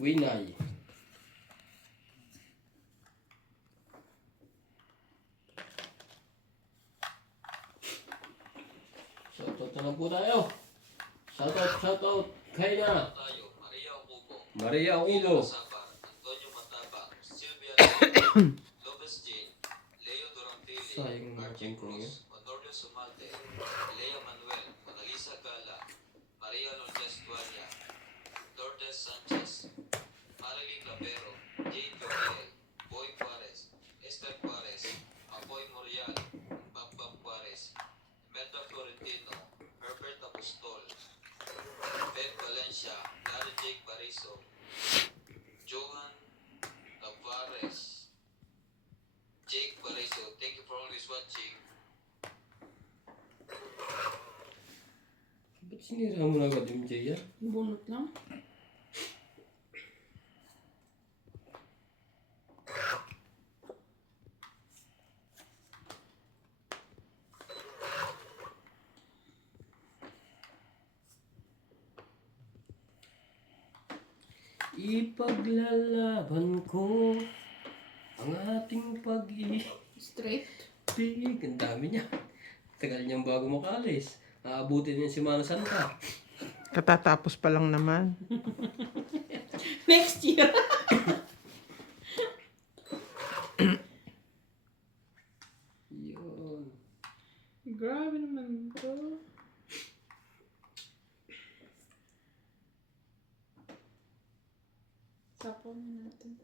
Winay. Shoutout na lang po tayo. Shoutout. Kaya na. Maria Ugo. Antonio Mataba, Silvia Lopez Jane, Leo Durantili, Sayang naman Archie kung yun. Cruz, Honorio Sumalte, Lea Manuel, Monalisa Gala, Maria Lourdes Dualia, Lourdes Sanchez, Marilyn Labero, Jane Gabriel, Boy Juarez, Esther Juarez, Apoy Morial, Bambam Juarez, Imelda Florentino, Herbert Apostol, Ben Valencia, Larry Jake Bariso, Johan Tavares, Jake Bariso, thank you for always watching. Ba't sinira mo na agad MJ yan? Bunot lang. Ipaglalaban ko ang ating pag-ibig. Straight. Ang dami niya. Tagal niyang bago makalis. Aabutin niya si Mana Santa. Katatapos pa lang naman. Next year. Yun. Grabe naman to. Sapo na natin.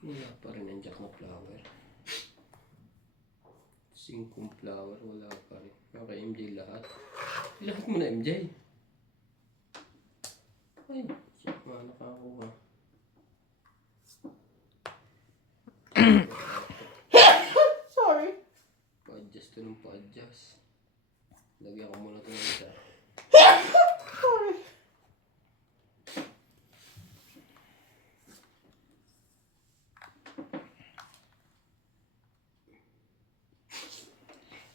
Wala pa rin ang jack na flower. 5 flower, wala pa rin. Okay, MJ lahat. Lahat mo na MJ. Ay, siya nga nakakuha. Sorry. Pa-adjust to ng pa-adjust. Lagyan ko muna ito ng isa. Sorry.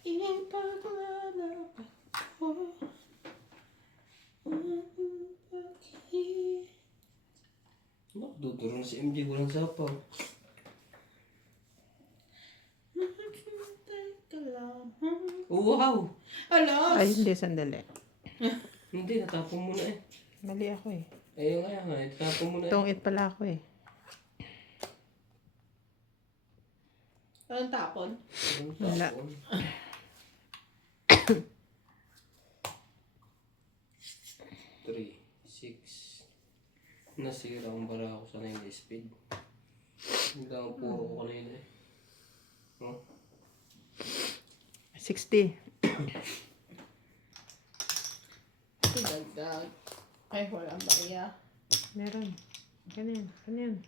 Ipaglalaban ko ang pag-ibig. Duduro na si MJ, walang sapaw. Maghintay ka lamang. Wow! Alas! Ay, hindi, sandali. Hindi, natapon mo na eh. Mali ako eh. Ayun nga, natapon mo na eh. Tungit pala ako eh. Anong tapon? Ayun, Wala. tapon. 3, 6. Nasira ang bara ako sa 9 speed. Hindi lang puro ko kanina eh. Huh? 60. Dagdag. Ay, walang bariya. Meron. Ganyan. Ganyan.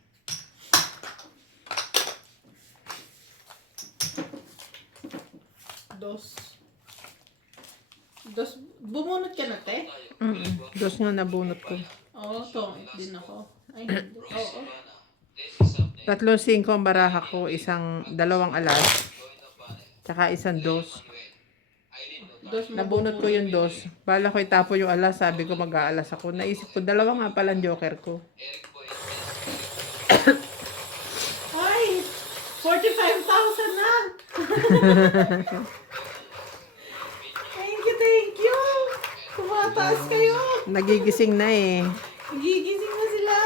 Dos. Bumunot ka na, te? Dos nga nabunot ko. Oo, tongit din ako. Ay, hindi. Oo. 3-5 ang baraha ko. Dalawang alas. Tsaka isang dos. Dos Nabunot ko yung dos. Bala ko itapo yung alas. Sabi ko mag-aalas ako. Naisip ko, dalawa nga pala ang joker ko. Ay! 45,000 na! Thank you! Tumataas kayo! Nagigising na eh. Gigising na sila!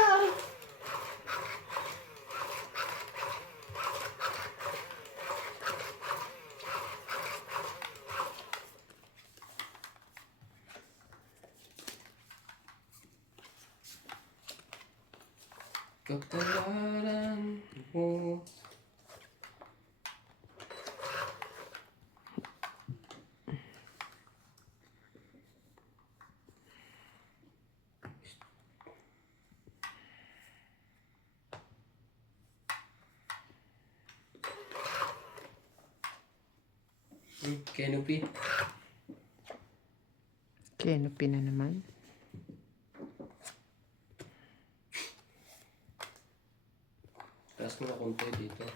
Kapalaran mo. Canopy. Canopy na naman. Taas mo na konti dito.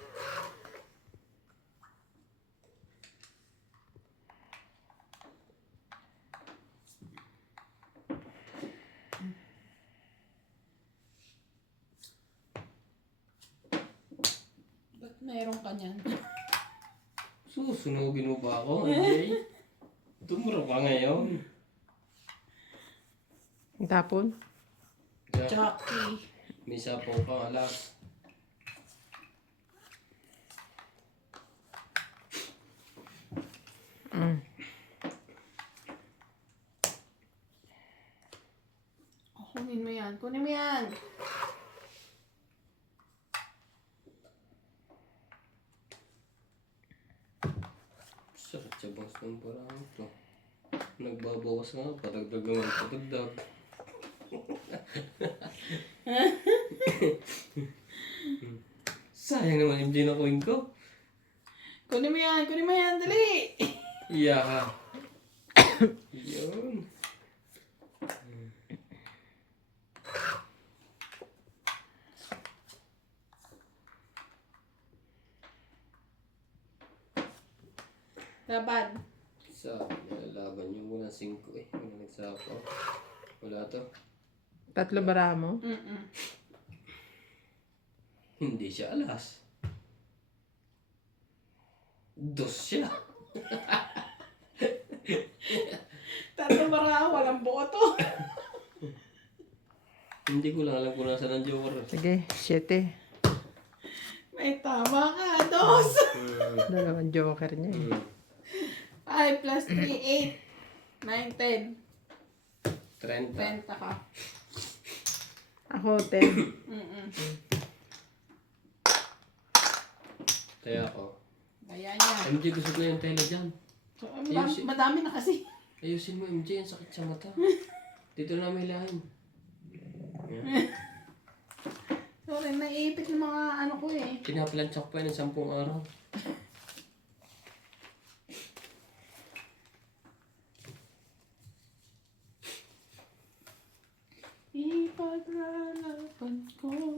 Ba't mayroon ka niyan? Susunugin mo ba ako, MJ? Tumura ka ngayon. Tapon. Yeah. Chucky. May sapaw kang alas. Mm. Oh, kunin mo yan. Kunin mo yan. Sakit sa bangs ng parang ito. Nagbabawas nga, padagdag naman, padagdag. Sayang naman MJ na coin ko. Kunin mo yan. Kunin mo yan. Dali. Yeah. Yun. Laban. Sa nilalaban yung muna 5 eh. Wala nagsapaw. Wala to. 3 bara mo. Hindi siya alas. 2 siya. Tatlo bara. Walang buo to. Hindi ko lang alam kung nasa ng joker. Sige, 7. May tama ka. 2. Dalawang joker niya eh. 5 plus 3, 8. 9, 10. 30. 30 ka. Ako, 10. Kaya ako. Kaya niya. MJ, gusto na yung tela dyan. So, madami na kasi. Ayusin mo MJ, ang sakit sa mata. Dito na may lahin. Yan. Sorry, naiipit ng mga ano ko eh. Pinaplantsak pa yun ng 10 araw. Ipaglalaban ko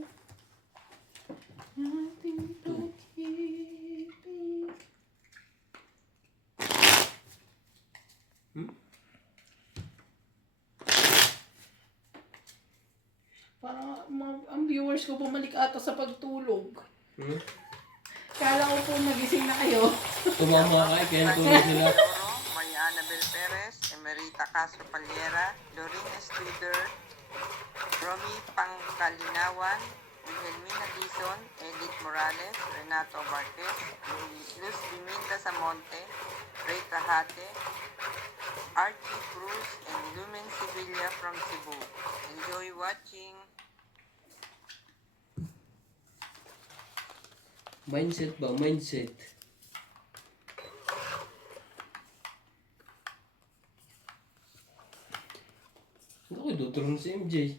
ating pag-ibig. Parang ang viewers ko bumalik ata sa pagtulog. Kala ko po nagising na kayo. Tumama ka, kaya tulog sila. Maria Anabel Perez, Emerita Castro Paliera, Doreen Estuder, Romy Pangkalinawan, Wilhelmina Dizon, Edith Morales, Renato Marquez, Luz Biminda Samonte, Ray Tahate, Archie Cruz, and Lumen Sevilla from Cebu. Enjoy watching! Mindset ba? Mindset. Ako, duturo na si MJ.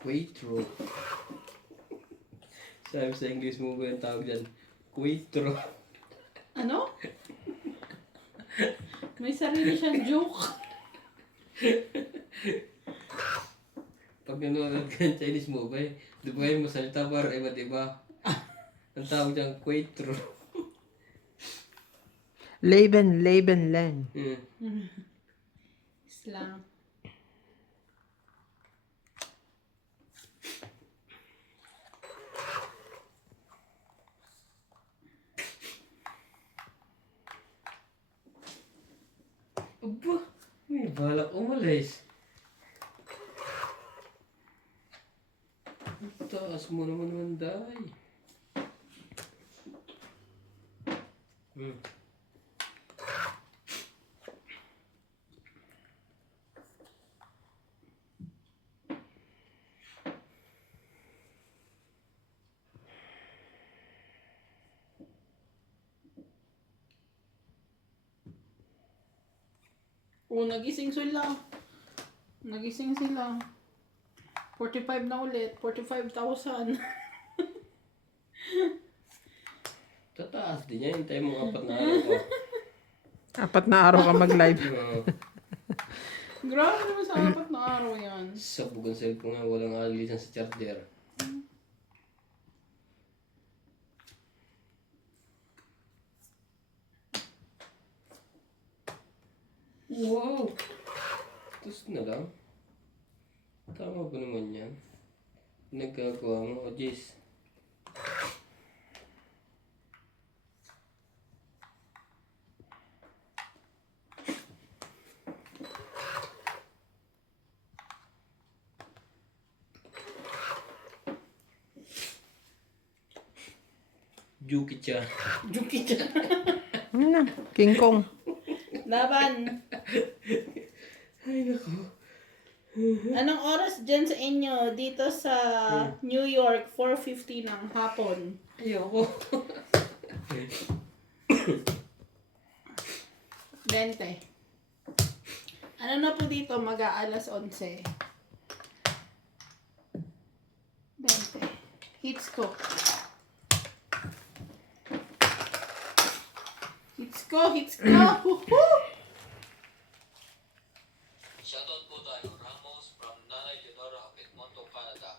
Quattro. Sabi sa English movie ang tawag dyan. Quattro. Ano? May sarili siyang joke. Pag nanonood ka ng Chinese movie, dubuhin mo salita para iba't iba. Ang tawag dyan, Quattro. Leben lang. Islam. Aba, may balak umalis. Taas mo naman day. Oo, nagising sila. Nagising sila. 45 na ulit. 45,000. Tataas din yan. Hintay mo 4 na araw ko. 4 na araw ka mag-live. Grabe naman sa 4 na araw yan. Sabog ang cellphone nga, walang alisan sa charger. Wow! Tapos na lang. Tama ba naman yan? Nagkagawa mo, o Jess? Juki cha. Juki dyan. Ano na? King Kong. Laban. Ay, nako. Anong oras dyan sa inyo? Dito sa New York, 4:50 ng hapon. Ayoko. 20. Ano na po dito? Mag-aalas 11. 20. Hits ko. Hits ko! Hits ko! Woohoo! Shoutout po tayo, Ramos from Nanay Leonora of Edmonton, Canada.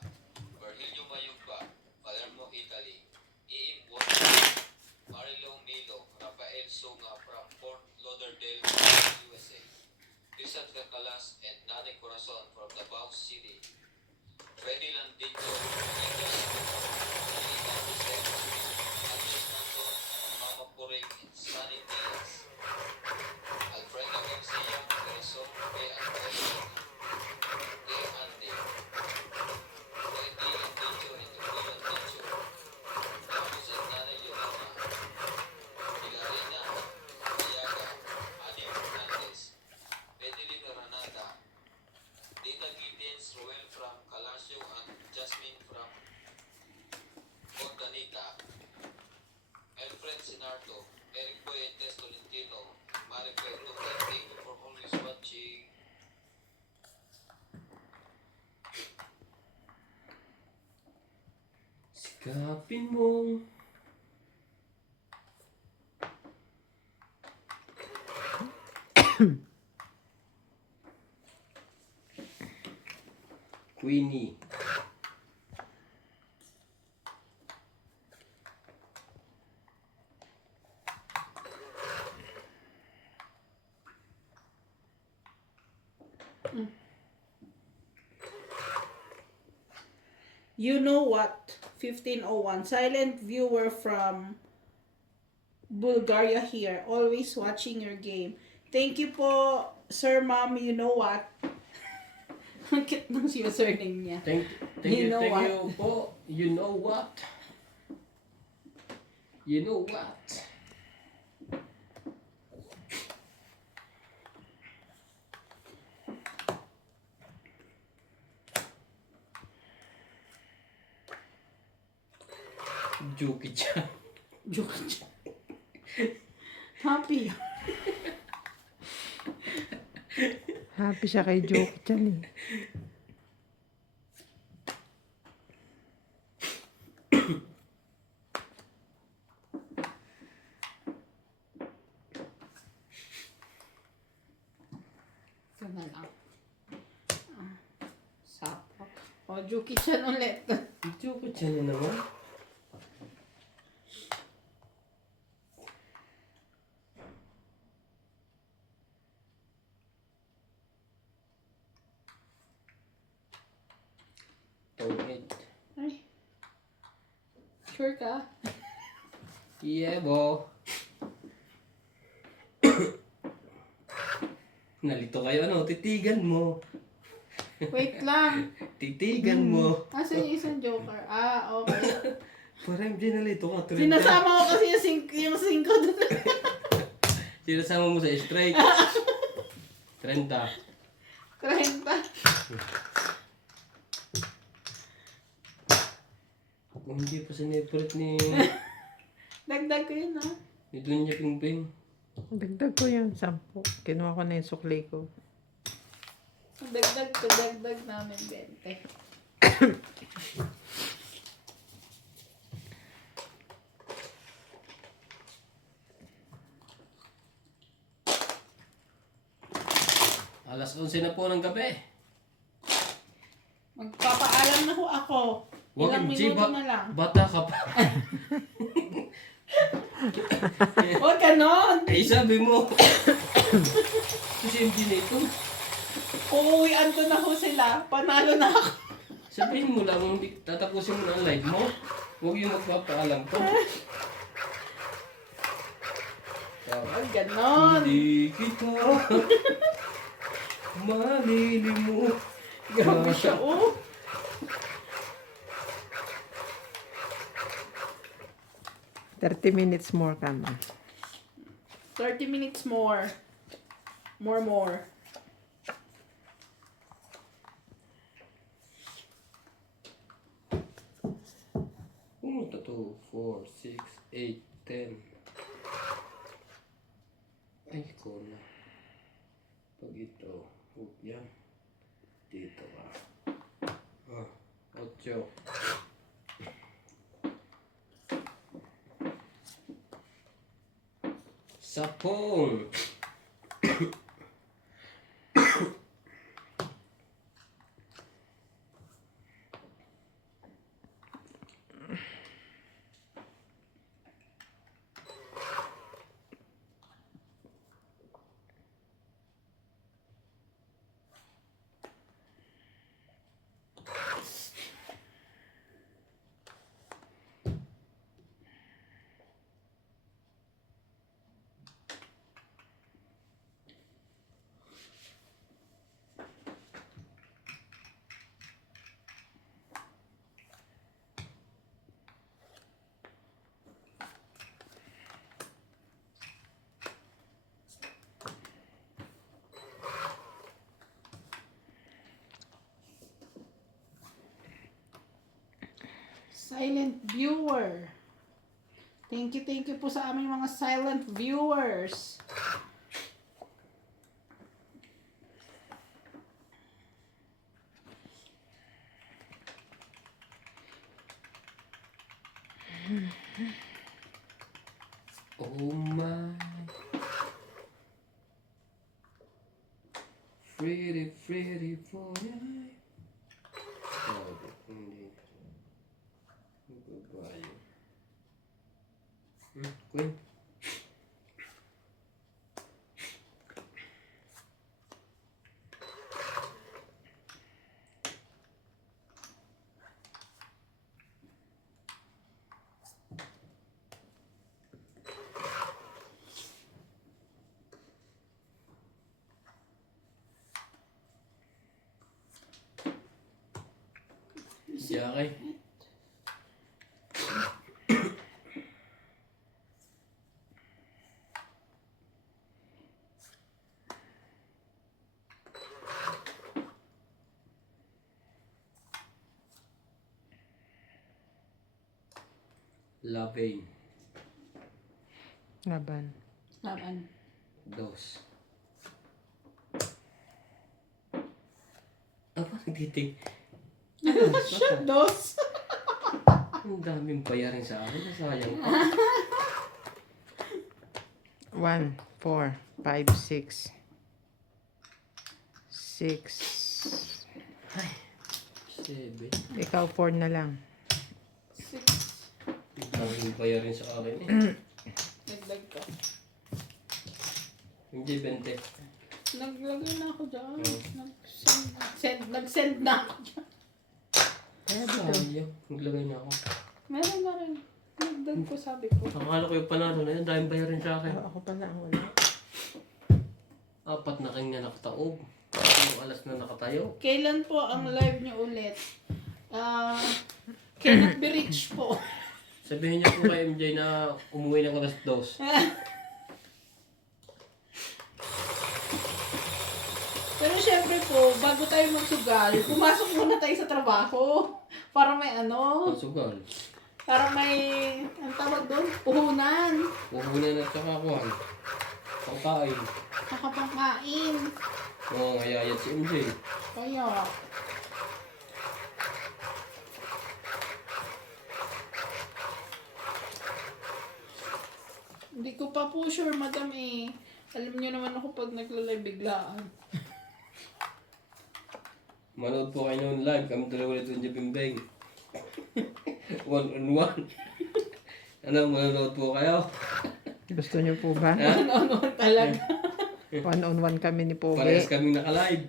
Virgilio Mayugba, Palermo, Italy. E.M. Watson, Marilo Milo, Rafael Sunga from Fort Lauderdale, USA. Christian Cacalas and Nani Corazon from Davao City. Freddy Landito, Nicolas, Melina Jose, Andres Nanton, Mama Puring, and Sunny Diaz. Alfredo Garcia, Tereso, P. Antonio, A. Andy, Freddy Landito, and Julio Landito. Ramos and Nani Leonora. Hilarina, Ayaga, Adi Fernandez, Bedeline Ranata, Dita Gideons, Roel from Calasio, and Jasmine from Fontanita. Alfred Sinardo, Eric Puentes Tolentino, Maripel Duque, thank you for always watching. Sikapin mo. Queenie. You know what? 1501. Silent viewer from Bulgaria here. Always watching your game. Thank you po, Sir Ma'am. You know what? Ang cute ng username niya. Thank You you, know thank what? you po. You know what? You know what? Juki chan. Joke. Happy. Happy siya kay Joke dyan eh. Ito na lang. Sapo. O, Juki chan ulit. Juki chan na naman. Tawid. Ay. Sure ka? Yeah, bo. Nalito kayo, ano? Titigan mo. Wait lang. Titigan mo. Asan yung isang joker? Ah, okay. Parang di nalito ka. 30. Sinasama ko kasi yung 5 doon. Sinasama mo sa strike. 30. 30. Kung hindi pa sineperate ni Dagdag ko yun, ha? ni Dunya Pingping. Dagdag ko yun, 10. Kinuha ko na yung sukli ko. Dagdag namin 20. Alas 11 na po ng gabi. Magpapaalam na ho ako. Ilang minuto na lang. Bata ka pa. Huwag ganon. Eh, sabi mo. Si MJ na ito. Uuwian ko na ho sila. Panalo na ako. Sabihin mo lang, tatapusin mo na ang live mo. Huwag yung magpapaalam ko. Huwag ganon. Hindi kita malilimu. Grabe siya, oh. $30 minutes more ka man. 30 minutes more. More. 1, 2, 4, 6, 8, 10. Ay, ko na. Pag ito, huwag yan. Dito ka. 8. Sapong! Silent viewer. Thank you po sa aming mga silent viewers. Oh my. Pretty for you. Hindi. Babayo. Queen. Jackie. Lavain. Laban. 2. Apa, nagtitig. Siya, dos. Ang daming bayarin sa akin. Nasayang pa. 1, 4, 5, 6. 6. 7. Ikaw 4 na lang. 6. Ang daming bayarin sa akin eh. Nagdag ka. Hindi 20. Naglagay na ako dyan. Nag-send na ako dyan. Sayang. Naglagay na ako. Meron na rin. Nagdag ko, sabi ko. Akala ko yung panalo na yun. Daming bayarin sa akin. Ako pala ang wala. 4 na kanya nakataob. 1 alas na nakatayo. Kailan po ang live niyo ulit? Cannot be reached po. Sabihin niyo po kay MJ na umuwi ng alas 2. Pero syempre po, bago tayo magsugal, pumasok muna tayo sa trabaho. Para may Pagsugal. para may, ang tawag doon, puhunan. Puhunan at saka kuhan. Pangkain. Nakapangkain. Oo, ngayayat si MJ. Kaya, hindi ko pa po sure, madam eh. Alam niyo naman ako pag nagla-live biglaan. Manood po kayo noon live. Kami dalawa nito yung Bimbeng. One on one. Ano, manonood po kayo? Gusto niyo po ba? Ano talaga. One-on-one kami ni Parehas Pogi. kaming naka-live.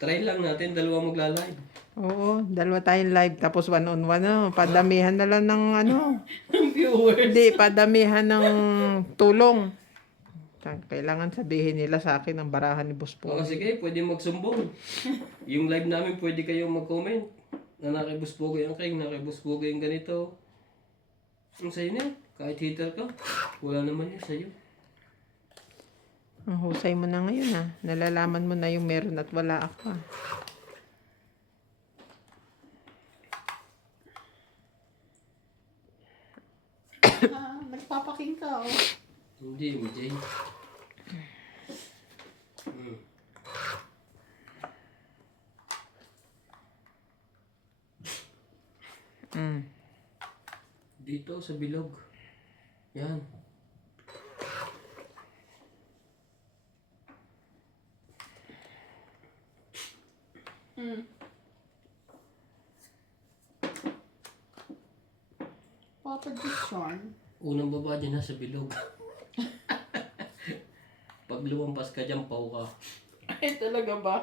Try lang natin, dalawa magla-live. Oo, dalawa tayong live. Tapos one-on-one, no? Padamihan na lang ng ano. Viewers. Hindi, padamihan ng tulong. Kailangan sabihin nila sa akin ang barahan ni Boss Oo, Pogi. sige, pwede magsumbong. Yung live namin, pwede kayong mag-comment. Na nakibus Pogi ang king, nakibus Pogi ang ganito. Ang sa'yo na, kahit hater ka, wala naman yun sa'yo. Ang husay mo na ngayon, ha? Nalalaman mo na yung meron at wala ako, ha? Nagpapaking ka, oh. Hindi, MJ. Hmm. Mm. Dito sa bilog. Yan. Papa Dishon. Unang baba dyan nasa bilog. Pag lumampas ka dyan, pau ka. Ay, talaga ba?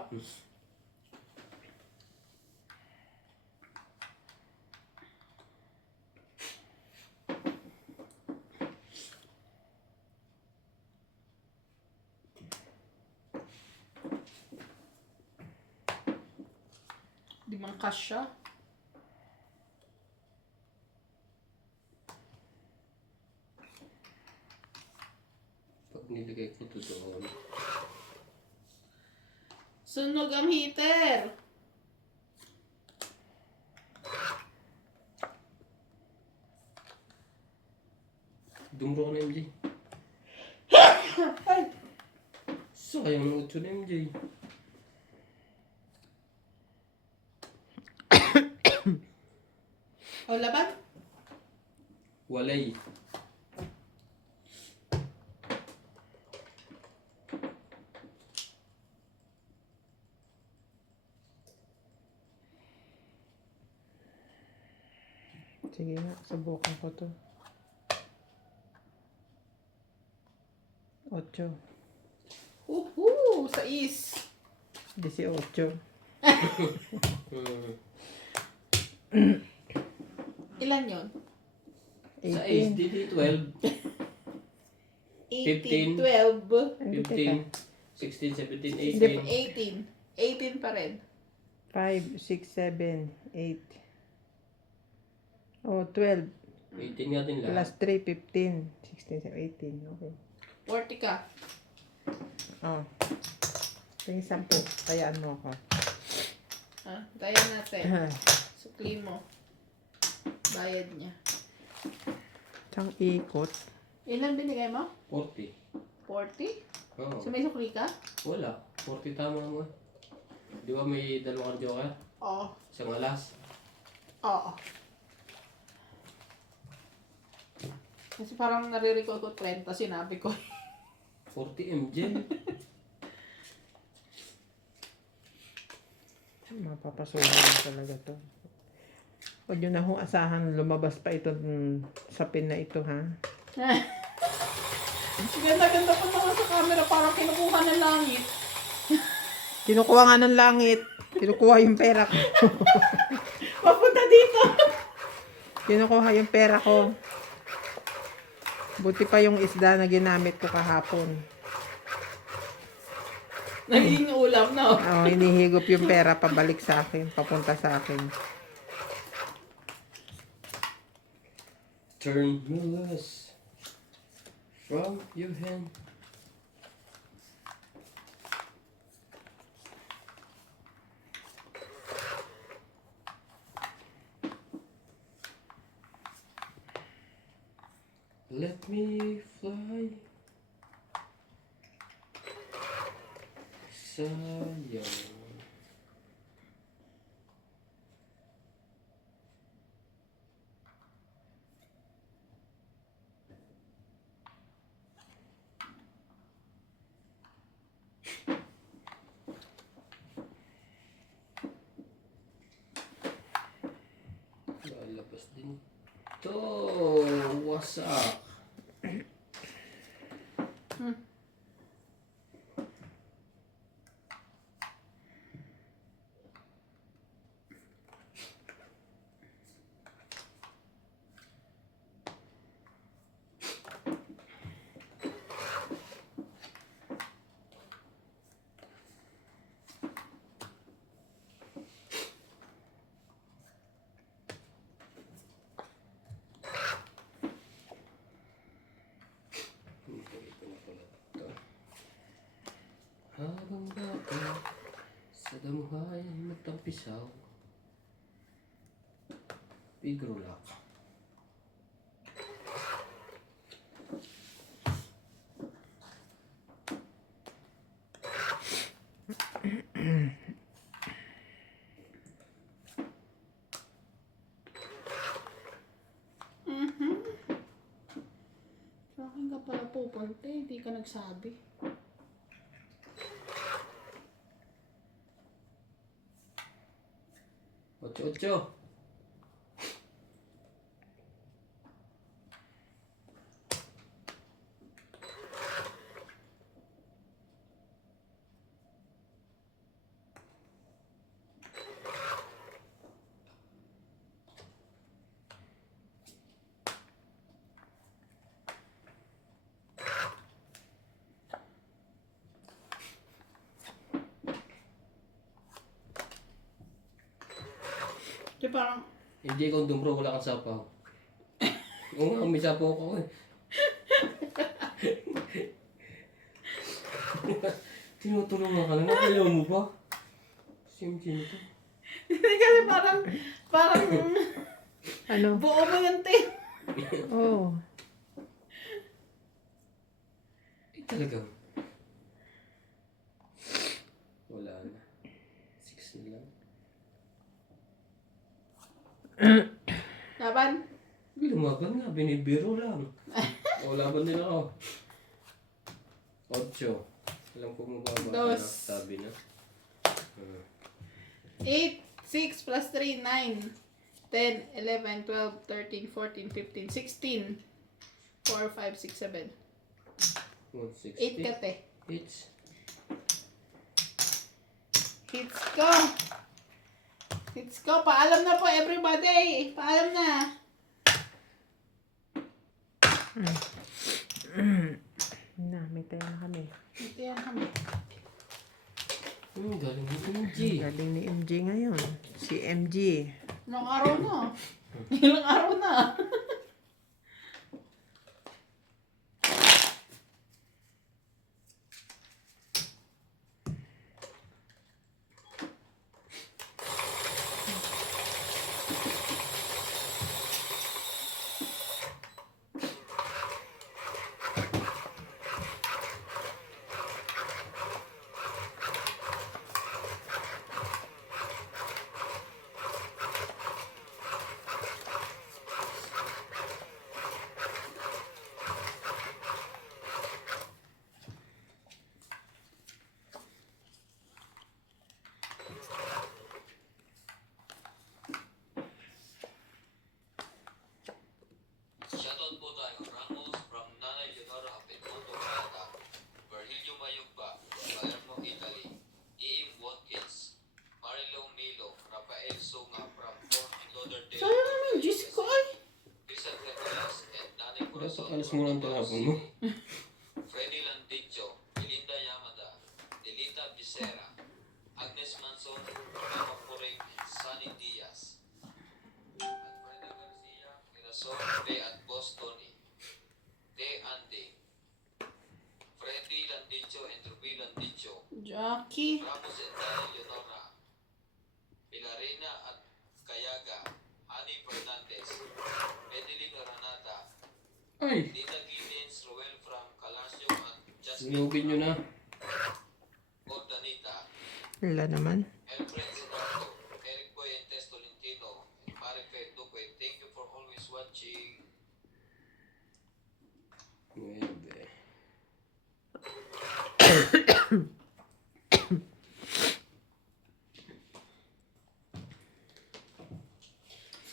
Di man kasya. Pag nilagay ko to doon. Sunog ang heater. Dumro ka na, MJ. Ay, Sayang ng 8 na, MJ. o laban? Walay. Sige nga, subukan ko to. 8. Woohoo! Sa is. 18. Hmm. Ilan yun? Sa 18. HDD 12, 18, 15. 12, Hindi 15, 16, 17, Hindi 18. 18. 18 pa rin. 5, 6, 7, 8. Oh, 12. 18 nga din Plus lahat. 3, 15. 16, 18. Okay. 40 ka. Oh. Tingin 10. Kayaan mo ako. Ah, tayo natin. Sukli mo. Bayad niya. Isang ikot. Ilan binigay mo? 40. 40? Oo. So may sukli ka? Wala. 40 tama mo. Di ba may dalawang joker? Oo. Isang alas. Oo. Kasi parang nare-recall ko 30, sinabi ko. 40 MJ. Mapapasuhan na talaga to. Huwag nyo na hong asahan lumabas pa ito sa pin na ito, ha? Ganda-ganda pa naman sa camera, parang kinukuha ng langit. Kinukuha nga ng langit. Kinukuha yung pera ko. Papunta dito. Kinukuha yung pera ko. Buti pa yung isda na ginamit ko kahapon. Naging ulam na. Oh, hinihigop yung pera pabalik sa akin, papunta sa akin. Turn loose from your hand. Let me fly. Sayang. Tapos din to. Wasak. Habang bata sa damuhayan magtampisaw. Pigrulak. Sa akin ka pala pupunta, hindi ka nagsabi. Ocho. Di parang, Hindi ikaw dumbro, wala kang sapaw. Oo nga, may sapaw ko eh. Tinutulungan ka lang, ayaw mo ba? Sim-sim to. hindi kasi parang Ano? buo mo yung tape. Oh. Eh talagang. Wala na. 6 na lang. Laban? Lumaban nga, binibiro lang. O, laban din ako. 8. Alam ko mababa na. Dos. Sabi na. 8, 6 plus 3, 9, 10, 11, 12, 13, 14, 15, 16, 4, 5, 6, 7. 8 ka te. Hits. Hits ko. Hits ko. Paalam na po everybody. Paalam na. Na, may tayo na kami. Ito yan kami. Galing mo MG. Galing ni MJ ngayon. Si MJ. Ilang araw na. Ilang araw na. Shoutout po tayo. Ramos from Nanay Leonora Apetmoto, Canada. Virgilio Mayugba, Palermo, Italy. E.M. Watkins. Marilo Milo. Rafael Songa from Fort Lauderdale. Sayang naman, Diyos ko ay. Rizal Nicolas and Nanay Dapat Corazon. alas mo lang talapon mo. Freddy Landicho. Belinda Yamada. Delita Vicera. Agnes Manson. Mama Porek. Sunny Diaz. Alfreda Garcia. Mirasol P. at Boss Tony. De Andy. Freddy Landicho and Ruby Landicho. Jackie. Ramos and Dani Leonora. Pilarina at Kayaga. Ani Fernandez. Edeline Aranata. Ay! Dita Gideons, Roel from Calasio at Jasmine Sinugin nyo na. Ordanita. Wala naman. Alfred Senardo. Eric Boyentes Tolentino. And Marife Duque. Thank you for always watching. 9.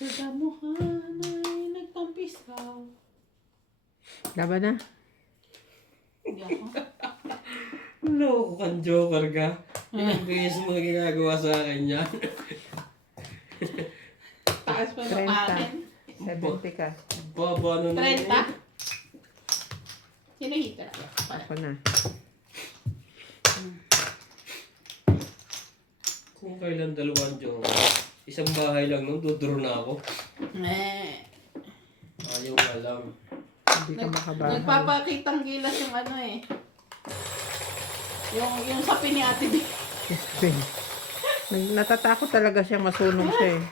Sa damuhan. Laban na. Hindi ako. Loko kang joker ka. Ilang beses mo na ginagawa sa akin yan. Taas pa 30. ng akin. 70 ka. Baba na naman. 30. Sino hitter? Ako na. Kung kailan dalawang joker. Isang bahay lang nun, dudro na ako. Ayaw nga lang. Hindi ka makabahan. Nagpapakitang gilas yung ano eh. Yung sapi ni Ate B. Natatakot talaga siya masunog siya eh.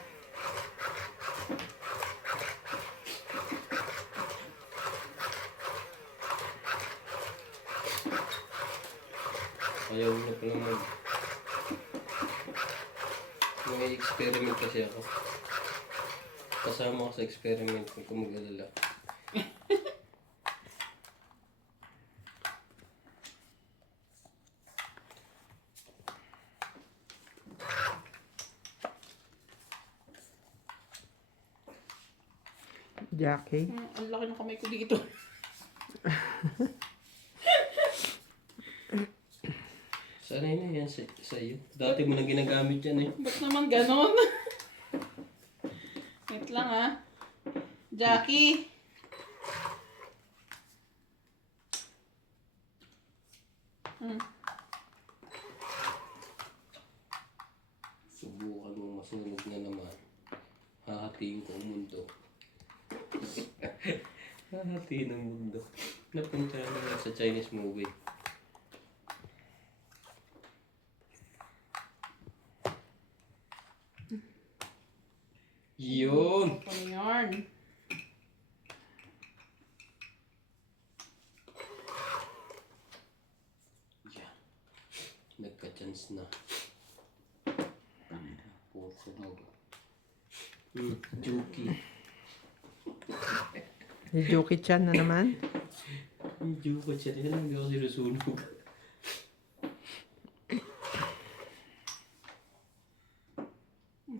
Ayaw na pala may experiment kasi ako. Kasama ko sa experiment kung mag-alala. Jackie. Ang laki ng kamay ko dito. Sanay na yan sa iyo. Dati mo na ginagamit yan eh. Ba't naman ganon? Wait lang ah. Jackie. Subukan mo masunog na naman. Hahatiin ko ang mundo. Hahatiin ang mundo. Napunta na yan sa Chinese movie. Yun! Ano yarn? Yan. Nagka-chance na. Puro sunog. Juki. Si Juki Chan na naman. Juki siya rin. Hindi ako sinusunog.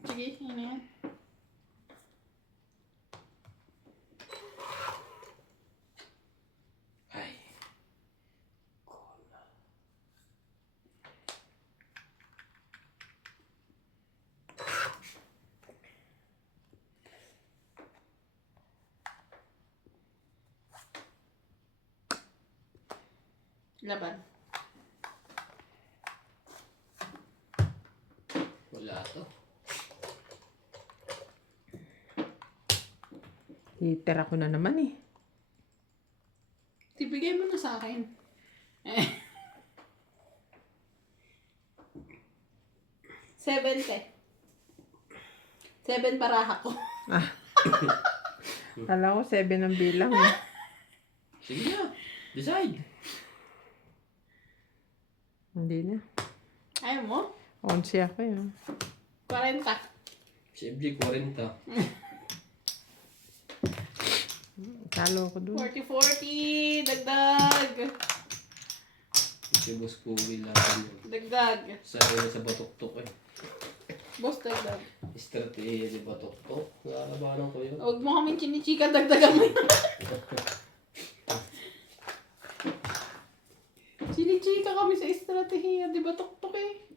Sige, ano yan? Ay. Laban. Wala to. Hitter ako na naman eh. Tibigay mo na sa akin. 70. 7 baraha ko. Alam ko 7 ang bilang eh. Sige na. Decide. Hindi na. Ayaw mo? 11 ako eh. 40. Si FJ 40. Talo ko dun. 40-40. Dagdag. Si Boss Kuwi lang yun. Dagdag. Sa batok-tok eh. Boss, dagdag. Strategiya ni batok-tok. Nakakabanan ko yun. Huwag mo kaming chinichika, dagdagan mo. Chinichika kami sa estratehiya, di ba tuktok eh?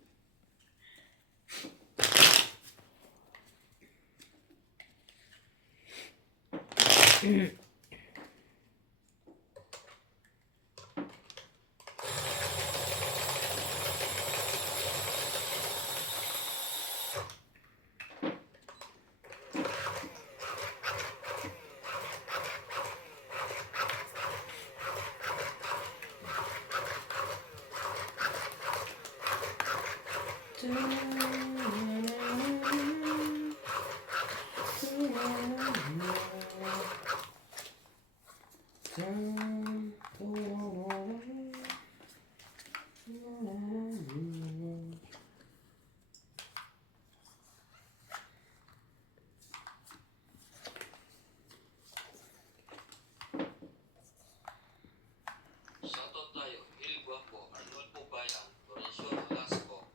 Shoutout tayo, Hil Guapo, Arnold Pubayan, Florencio Velasco,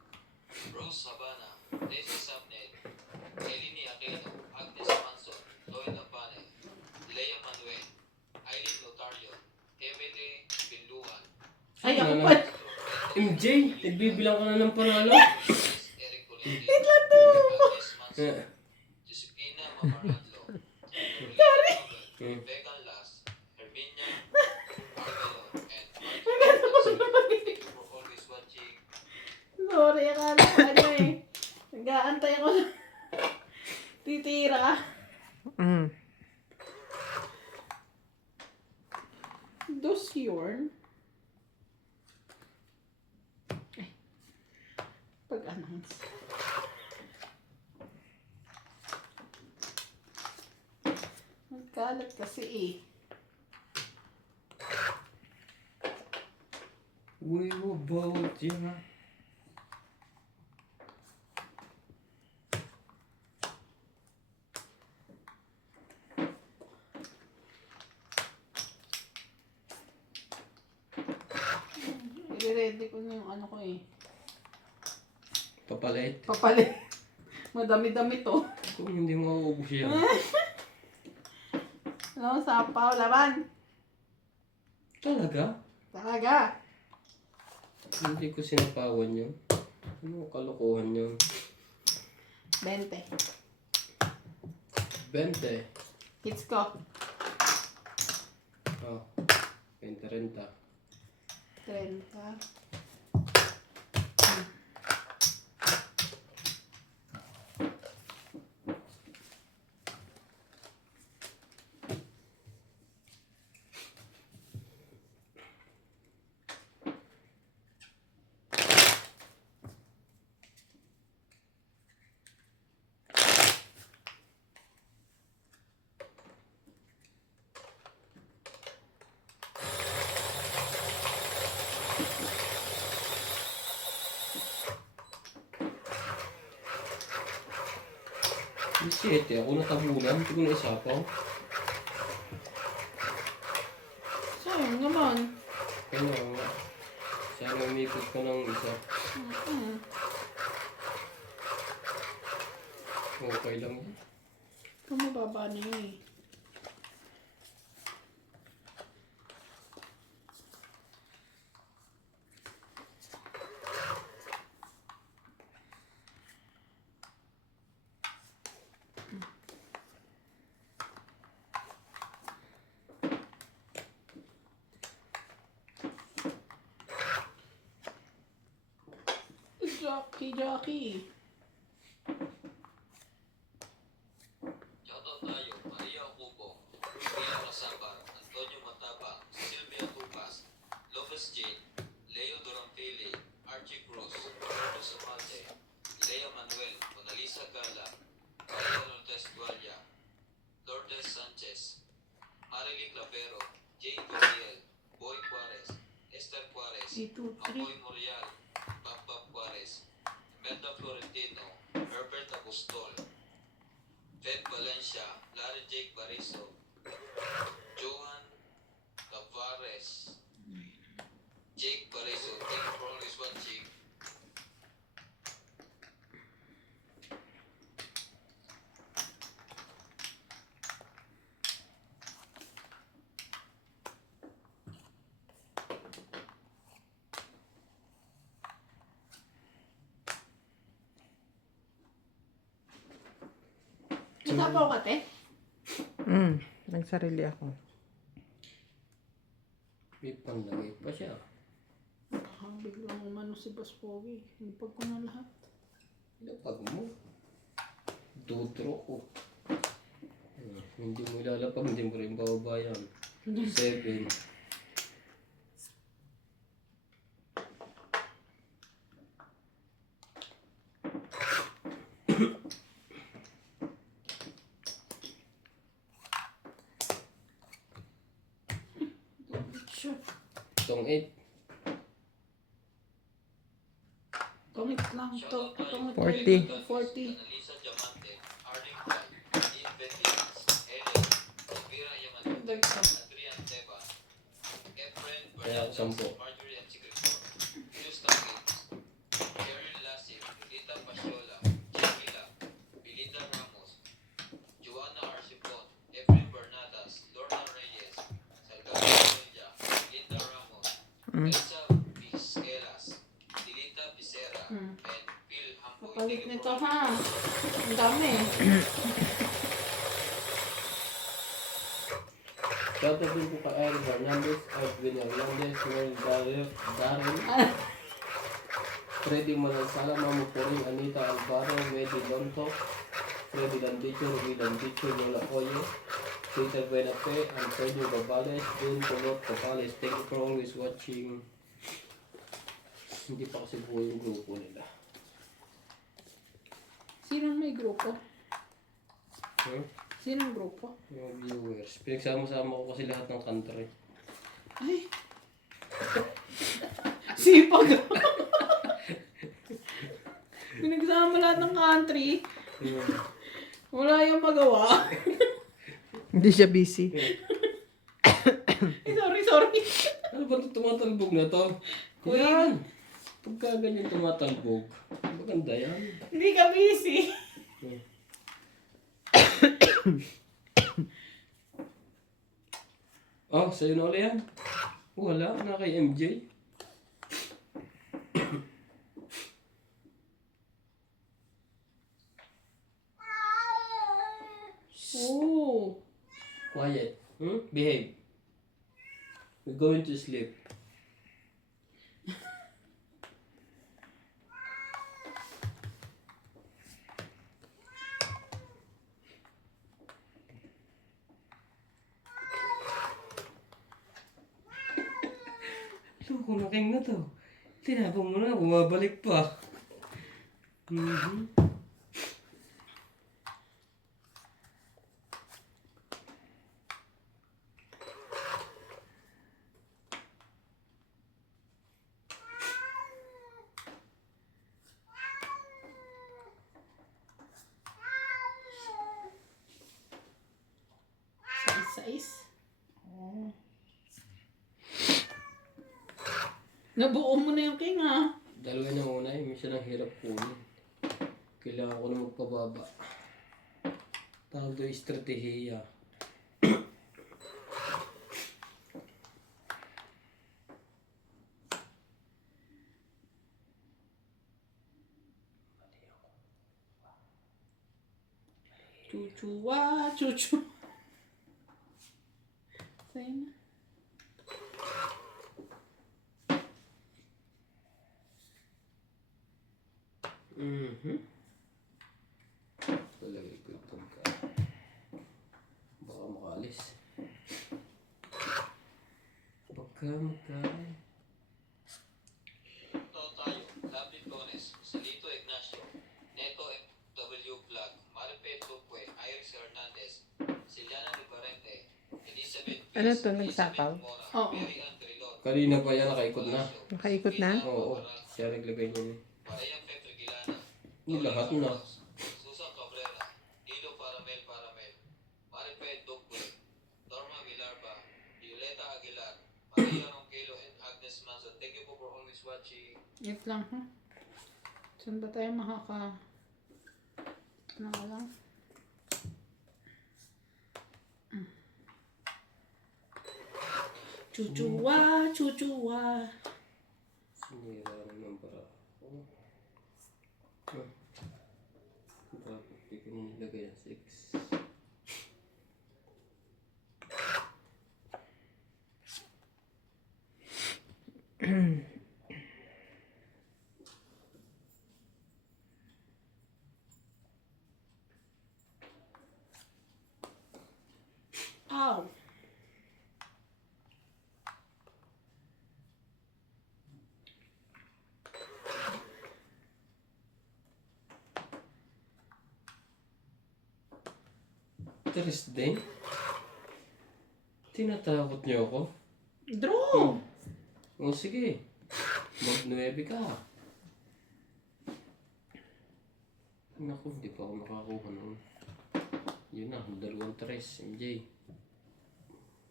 Rose Sabana, Daisy Sabnel, Elini Aquino, Agnes Manson, Loela Pane, Lea Manuel, Aileen Notario, ka na ng... MJ, nagbibilang ka na ng panalo. Eric Colentino, Agnes Manso, Josefina Mamaradlo, Sorry. Becca Las, Herminia Arvelo, and Martin for always watching. Sorry, akala ko ano eh. Nag-aantay ako. Titira. Mm. Those yarn. Ay. Pag-announce. Nagkalat kasi eh. We were both young. I-ready ko na yung ano ko eh. Papalit. Papalit. Madami-dami to. Kung hindi mo mauubos yan. Ano, sapaw, laban. Talaga? Talaga. Hindi ko sinapawan yun. Ano kalokohan yun? 20. 20. Hits ko. Oh. 20-30. 30. Yung 7, ako natabunan. Hindi ko na isapaw. Sayang naman. Kaya nga. Sana umikot ko ng isa. Okay lang yun. Kung mababa na yun eh. Jockey. Shoutout tayo, Maria Ocupo, Mia Masabar, Antonio Matabang, Sylvia Tupas, Lopez Jane, Leo Dorampili, Archie Cruz, Carlos Amate, Lea Manuel, Monalisa Gala, Maria Lourdes Guaya, Lourdes Sanchez, Marily Clavero, Jane Gabriel, Boy Juarez, Esther Juarez, 1, 2, 3. Makoy Morial, Bambam Juarez, Imelda Florentino, Herbert Apostol, Fed Valencia, Larry Jake Bariso, Johan Tavares, Jake Bariso, thank you for always watching. Sapaw ka, te? Nagsarili ako. May panlagay pa siya. Biglang umano si Boss Pogi. Nipag ko na lahat. Lapag mo. Dutro ko. Hindi mo ilalapag, hindi mo rin bababayan. 7. Sure. Itong 8. Tungit lang. Tungit 40. 40. Annalisa Diamante, Arling Val, Dean Ventinas, Ellen, Elvira Yamanute, Adrian Teba, Efren Kaya Bernardas, 10. Marjorie Anchicricor, Houston Gates, Cheryl Lassie, Lolita Pasiola, Jamila, Belinda Ramos, Joanna Arcipon, Efren Bernadas, Lorna Reyes, Salgado Villa, Linda Ramos, Elsa B. Kulit nito ha. Ang dami. Shoutout din po kay Eric Hernandez, Edwin Hernandez, Noel Darren, Freddy Manansala, Mamu Poring, Anita Alvaro, Wendy Lonto, Freddy Landicho, Ruby Landicho, Lola Oyo, Peter Benape, Antonio Gabales, June Colot Capales. Thank you for always watching. Hindi pa kasi buo yung grupo nila. Sinong may grupo? Hmm? Sinong grupo? Yung viewers. Pinagsama-sama ko kasi lahat ng country. Ay. Sipag. Pinagsama lahat ng country. Wala yung magawa. Hindi siya busy. Sorry. Ano ba ito tumatalbog na to? Yan! Pagka ganyan tumatalbog, maganda yan. Hindi ka busy. Oh, sa'yo na ulit yan. Wala, na kay MJ. Oh. Quiet. Behave. We're going to sleep. Loko na king na to. Tinapon mo na, bumabalik pa. Size. Oh. Nabuo mo na yung king ha. Dalawa na una eh, minsan ang hirap kunin. Kailangan ko na magpababa. Tawag doon estratehiya. Chuchu. Sa'yo na. Talagay ko yung pagka. Baka makalis. Baka makalis. Ito tayo, David Tones, Salito Ignacio, Neto W. Vlog, Maripe Tuque, Iris Hernandez, Siliana Libarente, Elizabeth Piz, Ano to, nagsapaw? Mora, Oo. Mary Ann Trilon, Kanina pa yan, nakaikot na. Nakaikot na? Oo, siya naglagay niya ni. Maria Petrigilana, Yung lahat na. Susan Cabrera, Dilo Paramel, Maripe Tuque, Norma Milarba, Violeta Aguilar, Maria Ronquelo, and Agnes Manson. Thank you po for always watching. Wait lang ha. Saan ba tayo makaka... Ano ka lang? Chuchuwa. Sinira naman para ako. Bakit di ko nilagay ang 6? Ow. Interes din? Tinatakot niyo ako? Draw. O sige, mag-9 ka. Naku, hindi pa ako nakakuha nun. Yun na, 2-3, MJ.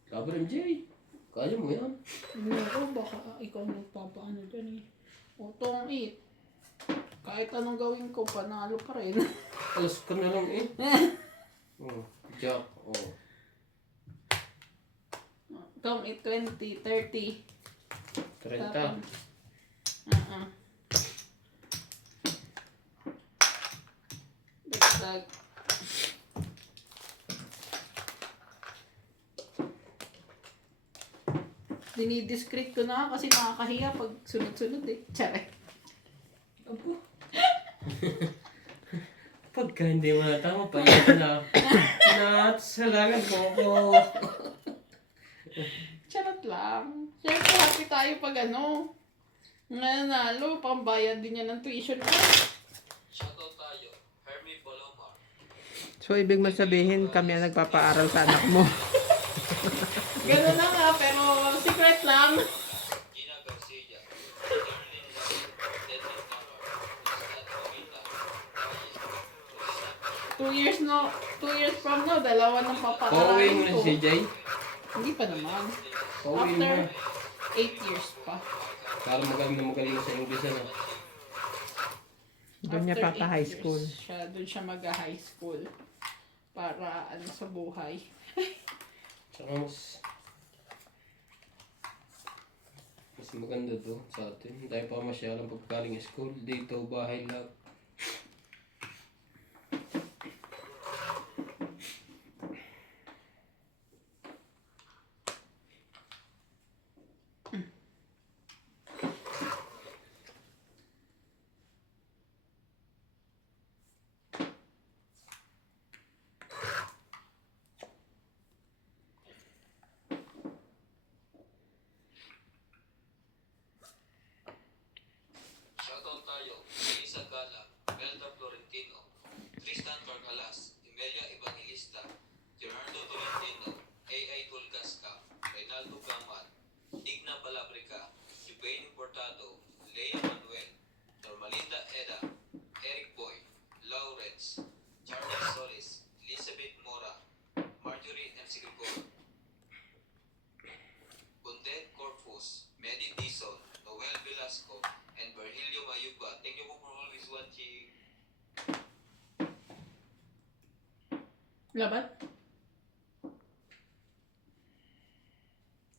Laban MJ, kaya mo yan. Hindi ako, baka ikaw magpapaano dyan eh. O, tong 8. Kahit anong gawin ko, panalo pa rin. Alas ka na lang eh. Oh, Jack, oh. Tong 8, 20, 30. 30. Basag. Dinidiscreet ko na kasi nakakahiya pag sunod-sunod eh. Tsare. Apo. Pagka hindi mo natama, pahiya na. Nasalangan ko ako. Charot lang. Siyempre happy tayo pag ano. Nanalo, pambayad din niya ng tuition. Shoutout tayo, Hermie Bolomar. So, ibig mo sabihin, kami ang nagpapaaral sa anak mo. Ganun na nga, pero secret lang. Gina Garcia, Darlene White, Deadman Navar, Ustad Mamita, Raya, 2 years from now, dalawa ng Pauwi papaaralin mo na ko. si CJ. Hindi pa naman. Pauwi mo After na. 8 years pa. Para magaling na sa English na. Doon niya After pa 8 high years, school. Doon siya mag-high school. Para ano sa buhay. Tsaka mas maganda to sa atin. Tayo pa masyalang pagkaling school. Dito, bahay lang. Shoutout tayo, Melissa Gala, Melda Florentino, Tristan Barcalas, Emelia Evangelista, Gerardo Tolentino, A.I. Tulgasca, Reynaldo Gaman, Digna Palabrica, Jubain Portado, Lea Manuel, Normalinda Eda, Eric Boy, Lawrence, Charles Solis, Elizabeth Mora, Marjorie M. Sigurgor, Bundet Corpus, Medi Dizon, Noel Velasco, and Virgilio Mayuba. Thank you po for always watching. Laban?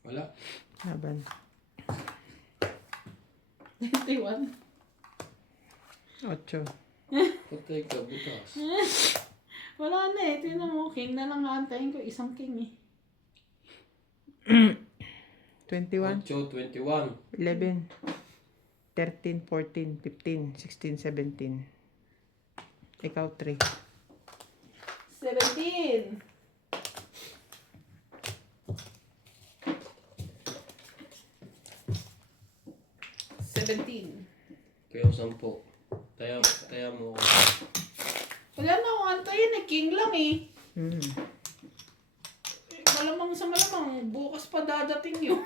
Wala. Laban. 91. 8. Patay ka, butas. Wala na eh. Tingnan mo, king na lang aantayin ko. Isang king eh. 21, 8, 21. 11, 13, 14, 15, 16, 17. Ikaw, 3. 17. 17. Kaya 10. Taya mo ako. Wala na akong antayin eh. King lang eh. Mm. Malamang sa malamang. Bukas pa dadating yun.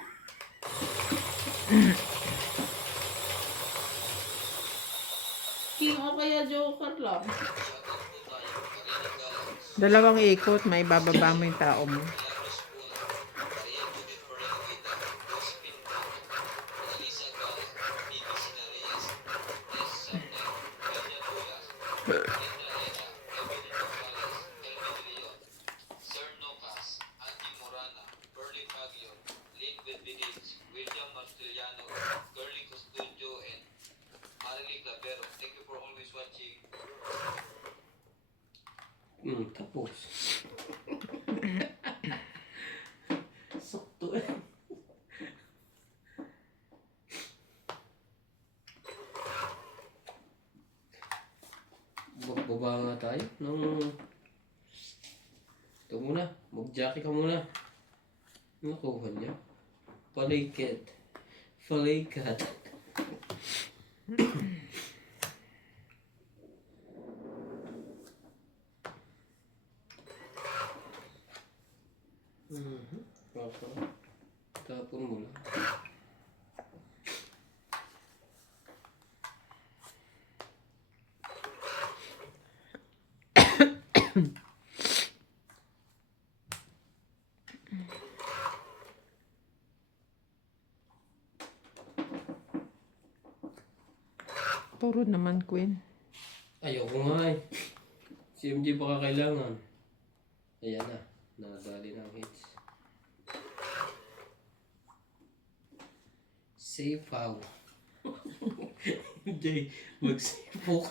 King o kaya joker lang. Shoutout po tayo, Karina Galang, Dalawang ikot, may bababa mo yung tao mo. Milagros Pula, Maria Judith Perelvita, Josephine Bruno, Elisa Galang, Bibi Sinareyes, Tess Sabner, Kanya Tulas, Linda Eda, Evelyn Gonzalez, Elvin Leon, Sir Nocas, Angie Morana, Pearly Faglio, Lynn Benedict, William Martiliano, Curly Custodio, and Marilee Clavero. Thank you for always watching. Tapos. Sakto eh. Magbaba nga tayo ng... Ito muna. Mag-jockey ka muna. Nakuha niya. Palikat. Palikat. Tapon mo lang. Puro naman, Queen. Ayoko nga eh. CMG baka kailangan. Ayan na. Nadali na ang hits. Safe how. Jay, magsipok.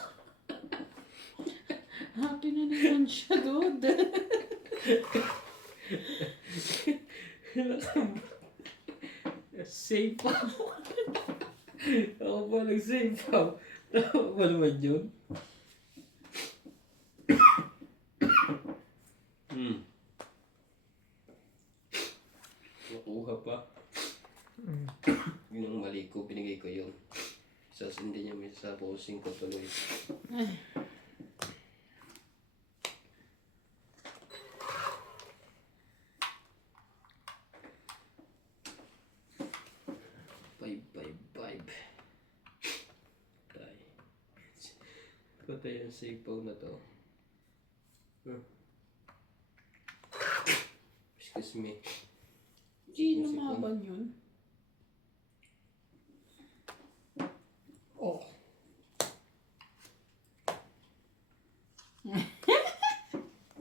Happy na naman siya, dude. Save pa. Ako pa nag-save pa. Tama ba naman yun? Nakuha pa. Yun ang mali ko, binigay ko yun. Hindi niya may saposing ko tuloy. Five. Patay. Patay ang sipaw na to. Excuse me. Hindi lumaban yun. Oh.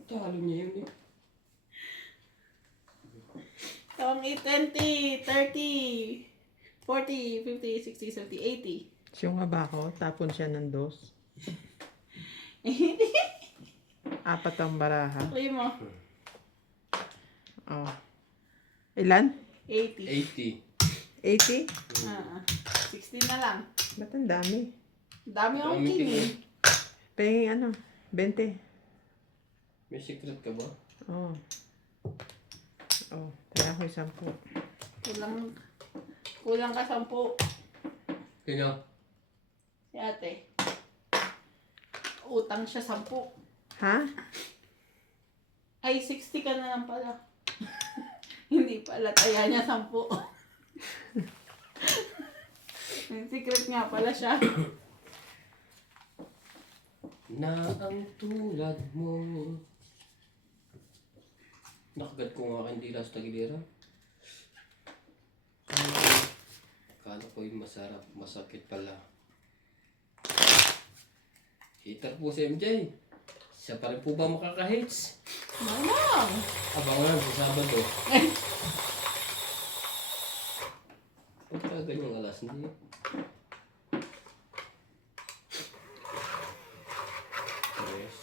Talo niya yun eh. Tawang 20, 30, 40, 50, 60, 70, 80. Siya nga ba ako? Tapon siya ng dos. Apat ang baraha. Uy mo. Oh. Ilan? 80. 80. 80? 60 na lang. Ba't ang dami? Dami akong Dami king king eh. Pahingin ano? 20. May secret ka ba? Oh. Oh, kaya ako 10. Kulang ka 10. Kaya? Si ate. Utang siya 10. Ha? Ay, 60 ka na lang pala. Hindi pala, kaya niya 10. May secret nga pala siya. Na ang tulad mo. Nakagat ko nga aking dila sa tagilira. Akala ko yung masarap, masakit pala. Hater po si MJ. Siya pa rin po ba makaka-hits? Mamang! Abangan sa Sabado. Pagka ganyang alas, hindi. Yes.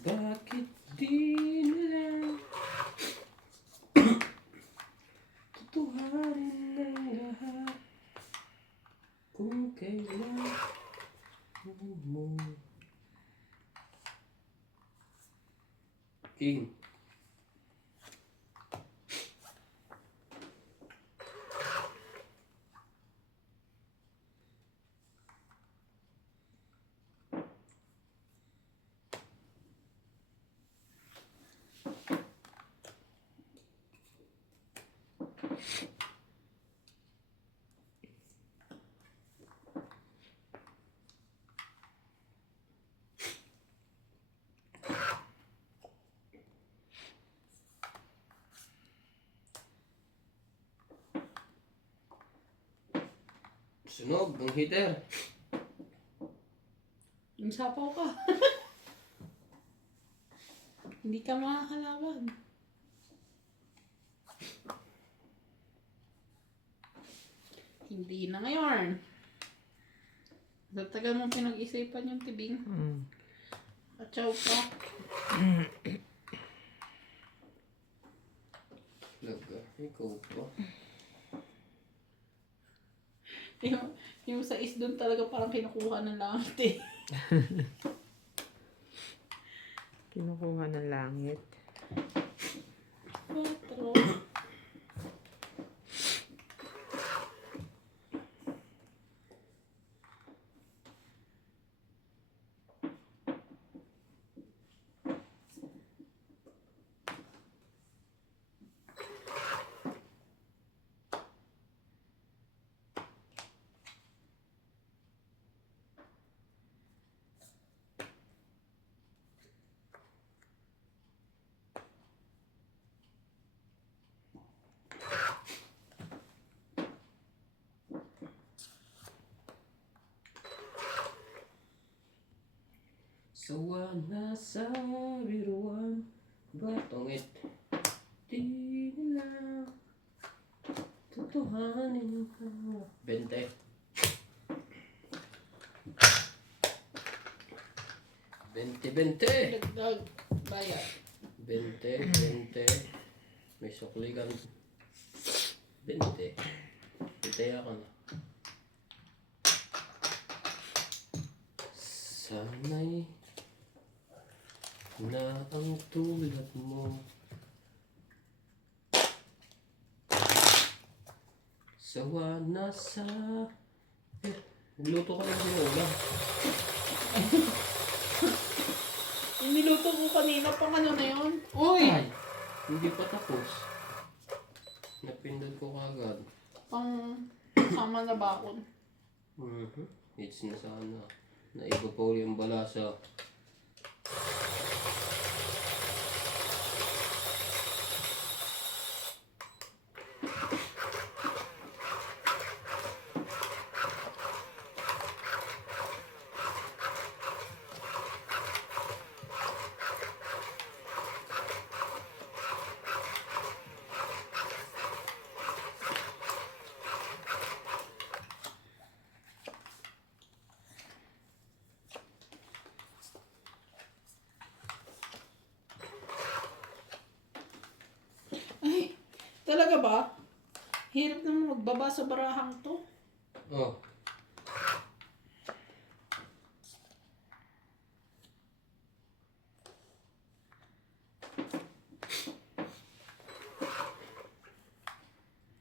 Bakit di nila tutuhanin ng lahat kung kailan mo? King. Sunog ng heater. Yung sapaw ka. Hindi ka makakalaban. Hindi na ngayon. Sa tagal mong pinag-isipan yung tibing. Atsaw pa. Laga, ikaw pa. Yung sa is doon talaga parang kinukuha ng langit eh. Kinukuha ng langit. 4. Sawa na sa biruan. Batongit. Di na tutuhanin ko. 20. 20. Dagdag. Bayad. 20. May sukli ka. 20. Itaya ka na. Sana'y na ang tulad mo. Sawa na sa... Nagluto ka ng sinulang. Yung niluto ko kanina pang ano na yun. Uy! Ay! Hindi pa tapos. Napindot ko kagad. Pang sama na bakon. It's na sana. Naiba pa uli ang balasa. Ay, talaga ba? Hirap naman magbaba sa barahang to. Oh.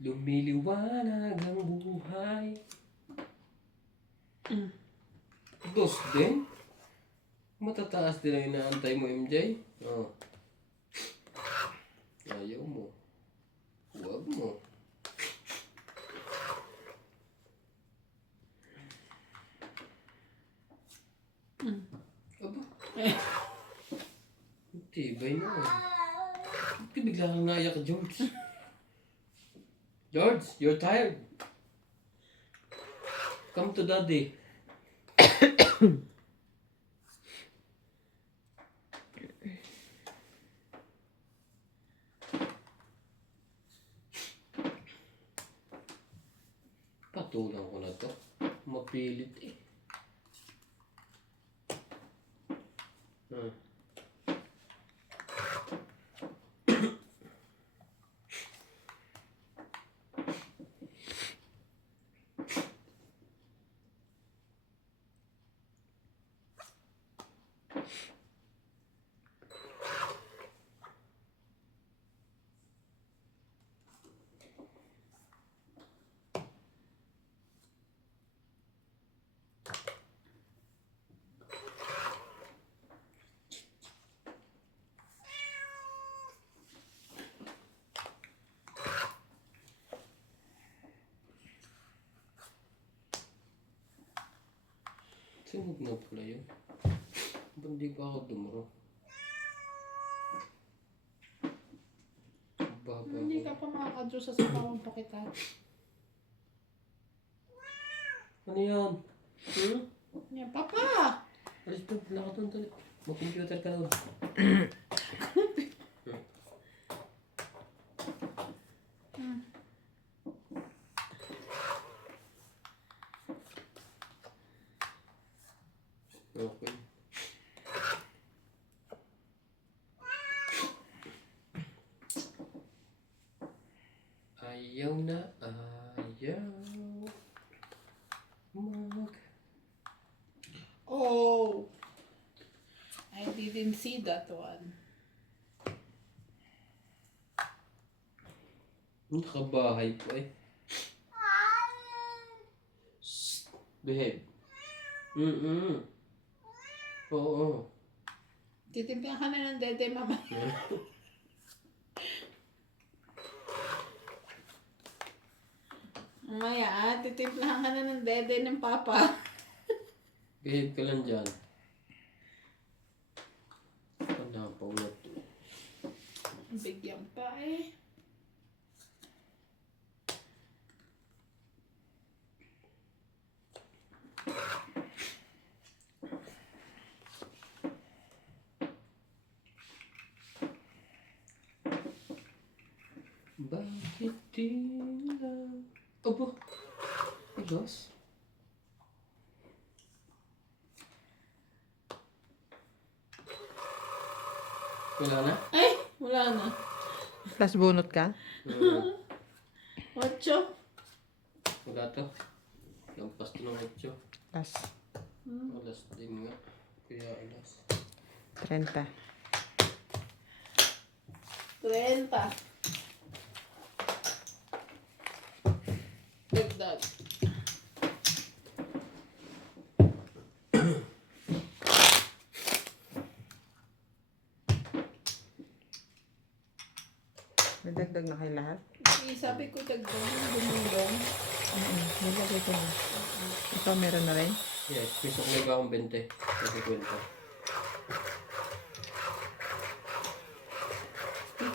Lumiliwanag ang buhay. Dos din? Matataas din ang inaantay mo, MJ? Oh. Ayaw mo. Huwag mo. Aba. Tibay na. Ba't ka bigla kang naiyak, George? George, you're tired. Come to daddy. Patulang ko na to. Mapilit eh. Sunog na pala yun. Ba't di pa ako dumuro? Baba Hindi ko. ka pa makakadyo sa sapawang pakitan. Ano yan? Yan, papa! Alis doon, lakad doon, dali. Mag-computer ka doon. Okay. Ayaw na ayaw mag... Oh! I didn't see that one. Nakabahay po eh. Shh! Behave. Oo. Titimpihan ka na ng dede, mama. Mamaya, titimplahan ka na ng dede ng papa. Behave ka lang dyan. Panapaw na to. Bigyan pa eh. Bakit tila? Aba, ilos. Wala na? Ay, wala na. Plus bunot ka? Hmm. 8. Wala to. Lampas to ng 8. Plus Alas din nga. Kaya alas. 30. 30. Dagdag. May dagdag na kayo lahat? Sabi ko dagdag yung dumulong. Nilagay ko na. Ikaw meron na rin? Yes, pisok na ikaw ang 20. Kasi kwento.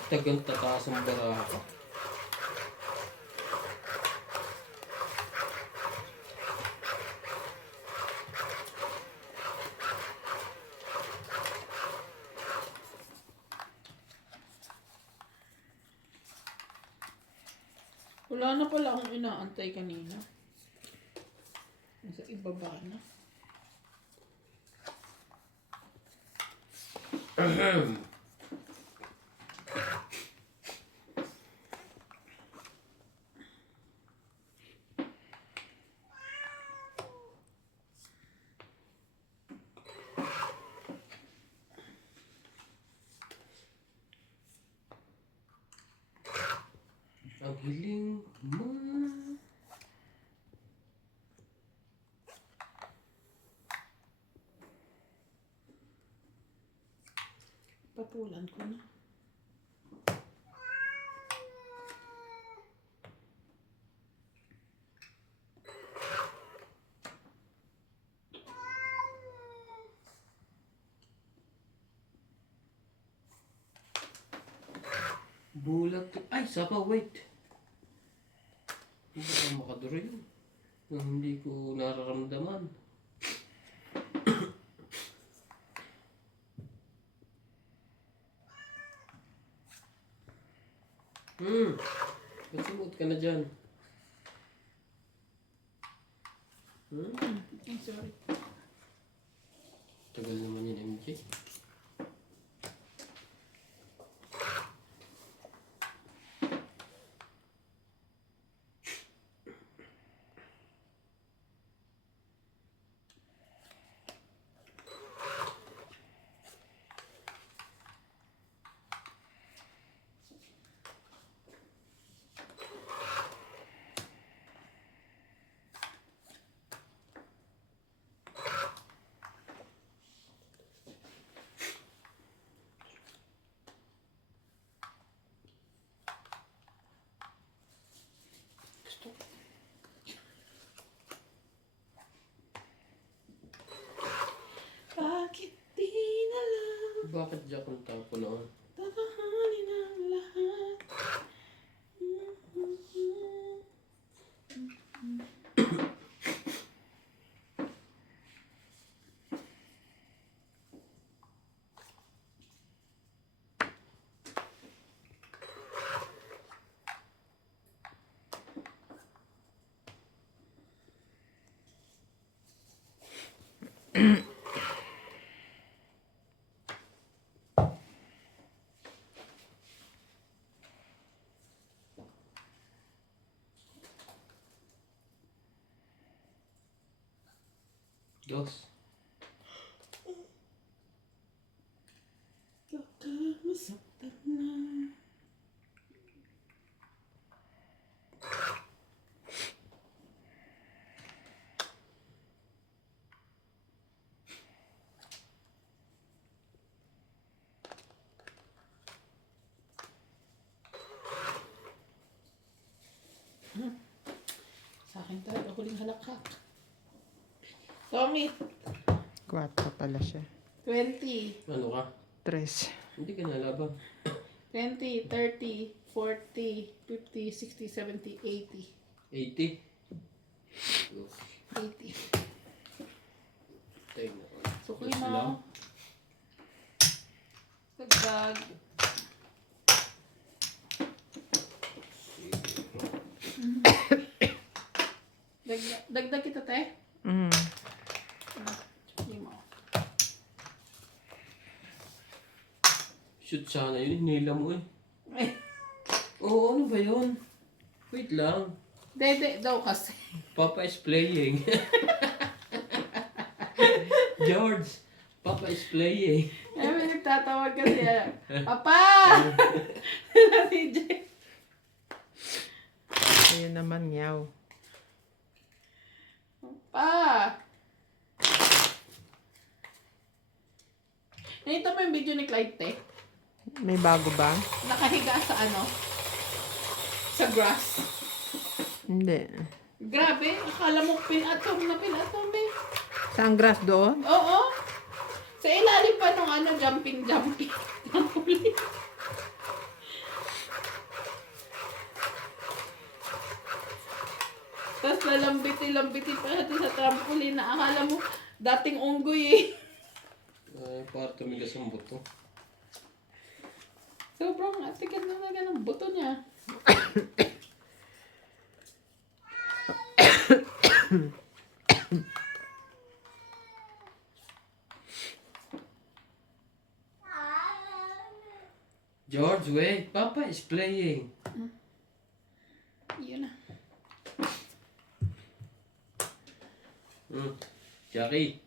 Tagang tataas ang baraha ko. Wala na pala akong inaantay kanina. Nasa ibaba na. Ang hiling mo. Patulan ko na. Bulag. Ay, sapa, wait. Hindi ka makaduro yun. Nang hindi ko nararamdaman. Magsimot ka na dyan. Ay, sorry. Tagal naman yun, MJ. Bakit di na lang Bakit Jack ang tapo noon? tatahanin ang lahat? Dos. Baka masaktan na. Sa akin talaga huling halakhak. Tommy, 4 pala siya. 20, Ano ka? 3. Hindi ka nalaban. 20, 30, 40, 50, 60, 70, 80. 80. Dos. 80. Tayo na. Sukoy Dos na. lang. Dagdag. Dagdag kita, te. Mm. Hindi mo. Shoot sana yun, hinila mo eh. Eh, Oo, ano ba yun? Wait lang. dede daw kasi. Papa is playing. George, Papa is playing. Eh, may nagtatawag kasi. Papa! Si Jay. Ayun naman, yaw. Pa! Nakita mo yung video ni Clyde, te? May bago ba? Nakahiga sa ano? Sa grass. Hindi. Grabe, akala mo pinatom eh. Saan grass doon? Oo. Sa ilalim pa nung ano, jumping. Trampoline. Tapos lalambiti pa natin sa trampoline na akala mo dating unggoy eh. Ay, para tumigas ang buto. Sobrang atikat na talaga ng buto niya. George, wait. Papa is playing. Yun na. Jackie.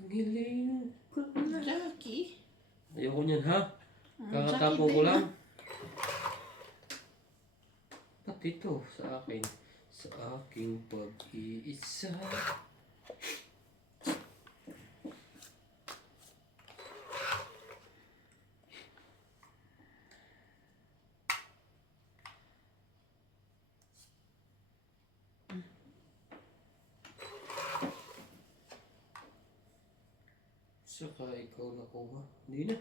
Ang hiling. Jackie. Ayoko niyan, ha? Jackie Kakatapon ko din, lang. Pati ito sa akin. Sa aking pag-iisa. Saka ikaw nakuha. Hindi na.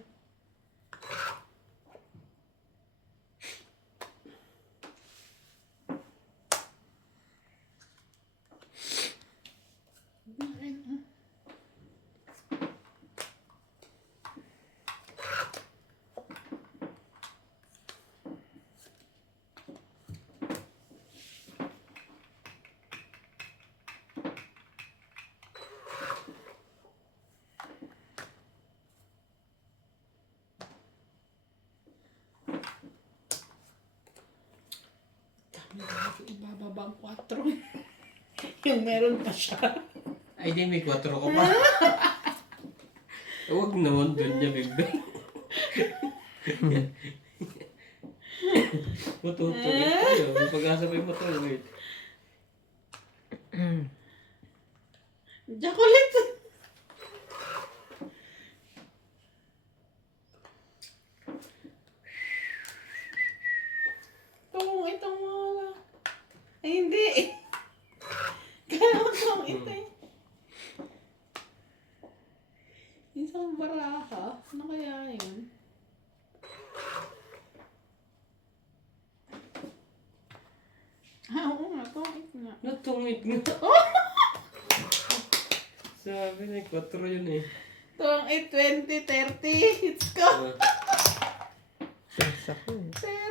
Ibababang 4. Yung meron pa siya. Ay, di may 4 ko pa. Huwag naman doon niya, bigbang. Matutugit tayo. May pag-asa pa yung matutugit. Chocolate! Itong wala. Ay, hindi. Kaya itong ito eh. Isang baraha. Ano kaya yun? Oo nga, tungit nga. Natungit nga. Sabi na, 4 yun eh. Tungit 20, 30. Let's go. Ah, Sasa ko eh. Pero